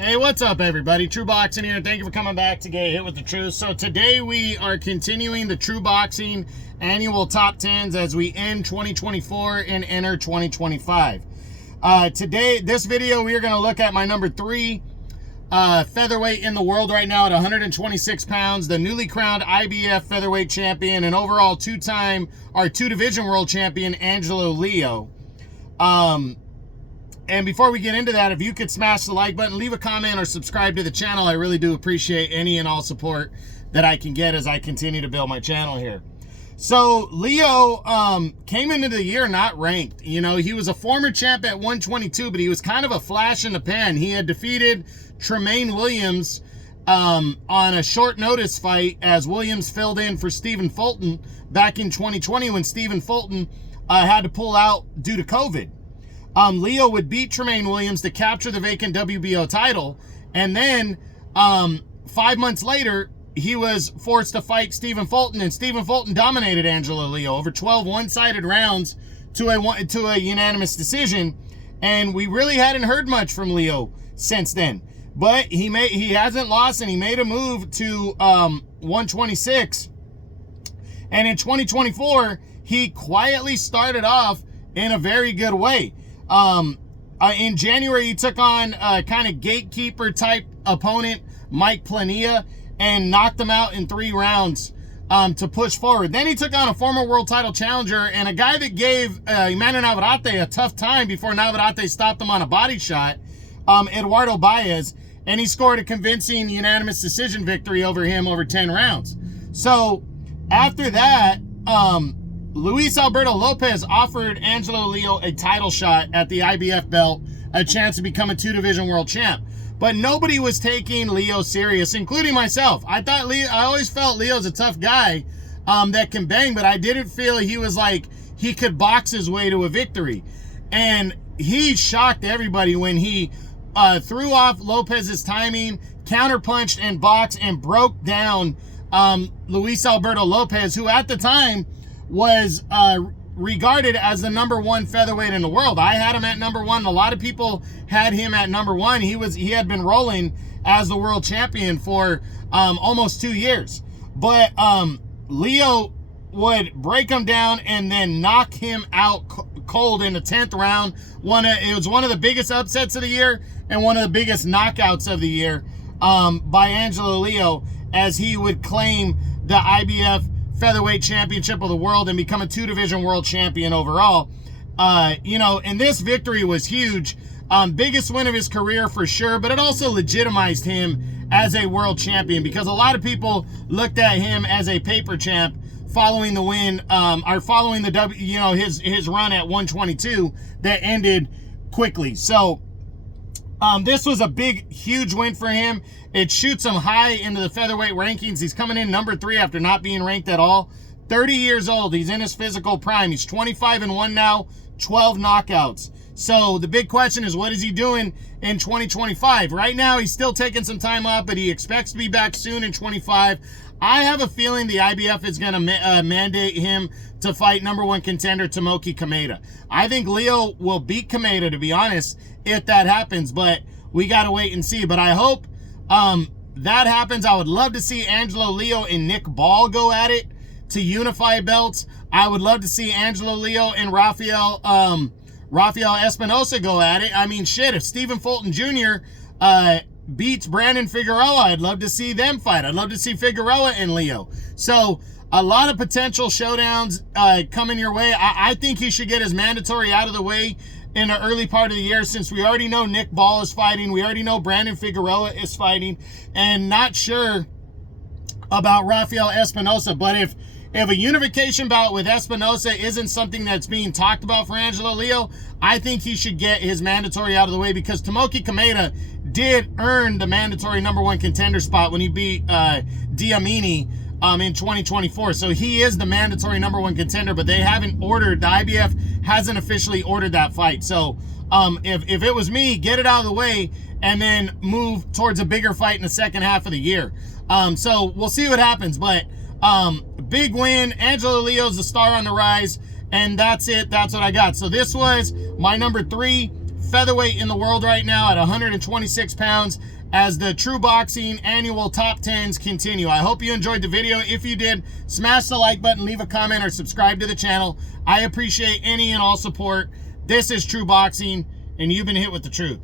Hey, what's up, everybody? True Boxing here. Thank you for coming back to Get Hit with the Truth. So today we are continuing the True Boxing annual top 10s as we end 2024 and enter 2025. Today, this video, we are going to look at my number 3 featherweight in the world right now at 126 pounds, the newly crowned IBF Featherweight Champion and overall two-division world champion, Angelo Leo. And before we get into that, if you could smash the like button, leave a comment, or subscribe to the channel, I really do appreciate any and all support that I can get as I continue to build my channel here. So Leo came into the year not ranked. You know, he was a former champ at 122, but he was kind of a flash in the pan. He had defeated Tremaine Williams on a short notice fight as Williams filled in for Stephen Fulton back in 2020 when Stephen Fulton had to pull out due to COVID. Leo would beat Tremaine Williams to capture the vacant WBO title. And then 5 months later, he was forced to fight Stephen Fulton, and Stephen Fulton dominated Angelo Leo over 12 one-sided rounds to a unanimous decision. And we really hadn't heard much from Leo since then. But he hasn't lost, and he made a move to 126. And in 2024, he quietly started off in a very good way. In January, he took on a kind of gatekeeper type opponent, Mike Plania, and knocked him out in 3 rounds to push forward. Then he took on a former world title challenger and a guy that gave Emmanuel Navarrete a tough time before Navarrete stopped him on a body shot, Eduardo Baez, and he scored a convincing unanimous decision victory over him over 10 rounds. So after that, Luis Alberto Lopez offered Angelo Leo a title shot at the IBF belt, a chance to become a 2-division world champ. But nobody was taking Leo serious, including myself. I always felt Leo's a tough guy that can bang, but I didn't feel he was like he could box his way to a victory. And he shocked everybody when he threw off Lopez's timing, counterpunched and boxed and broke down Luis Alberto Lopez, who at the time was regarded as the number 1 featherweight in the world. I had him at number 1. A lot of people had him at number 1. He had been rolling as the world champion for almost 2 years. But Leo would break him down and then knock him out cold in the 10th round. It was one of the biggest upsets of the year and one of the biggest knockouts of the year by Angelo Leo, as he would claim the IBF Featherweight Championship of the world and become a 2-division world champion overall. And this victory was huge. Biggest win of his career for sure, but it also legitimized him as a world champion because a lot of people looked at him as a paper champ following the win, or following the his run at 122 that ended quickly. So this was a big, huge win for him. It shoots him high into the featherweight rankings. He's coming in number 3 after not being ranked at all. 30 years old. He's in his physical prime. He's 25-1 now, 12 knockouts. So the big question is, what is he doing in 2025? Right now, he's still taking some time off, but he expects to be back soon in 25. I have a feeling the IBF is going to mandate him to fight number 1 contender Tomoki Kameda. I think Leo will beat Kameda, to be honest, if that happens, but we got to wait and see. But I hope that happens. I would love to see Angelo Leo and Nick Ball go at it to unify belts. I would love to see Angelo Leo and Rafael Espinosa go at it. I mean, shit, if Stephen Fulton Jr. Beats Brandon Figueroa, I'd love to see them fight. I'd love to see Figueroa and Leo. So a lot of potential showdowns coming your way. I think he should get his mandatory out of the way in the early part of the year, since we already know Nick Ball is fighting. We already know Brandon Figueroa is fighting, and not sure about Rafael Espinosa. But if a unification bout with Espinosa isn't something that's being talked about for Angelo Leo, I think he should get his mandatory out of the way, because Tomoki Kameda did earn the mandatory number 1 contender spot when he beat Diamini in 2024. So he is the mandatory number 1 contender, but they haven't ordered, the IBF hasn't officially ordered that fight. So if it was me, get it out of the way and then move towards a bigger fight in the second half of the year. So we'll see what happens, but big win. Angelo Leo's the star on the rise, and that's it. That's what I got. So this was my number 3 featherweight in the world right now at 126 pounds as the TRU Boxing annual top 10s continue. I hope you enjoyed the video. If you did, smash the like button, leave a comment, or subscribe to the channel. I appreciate any and all support. This is TRU Boxing, and you've been hit with the truth.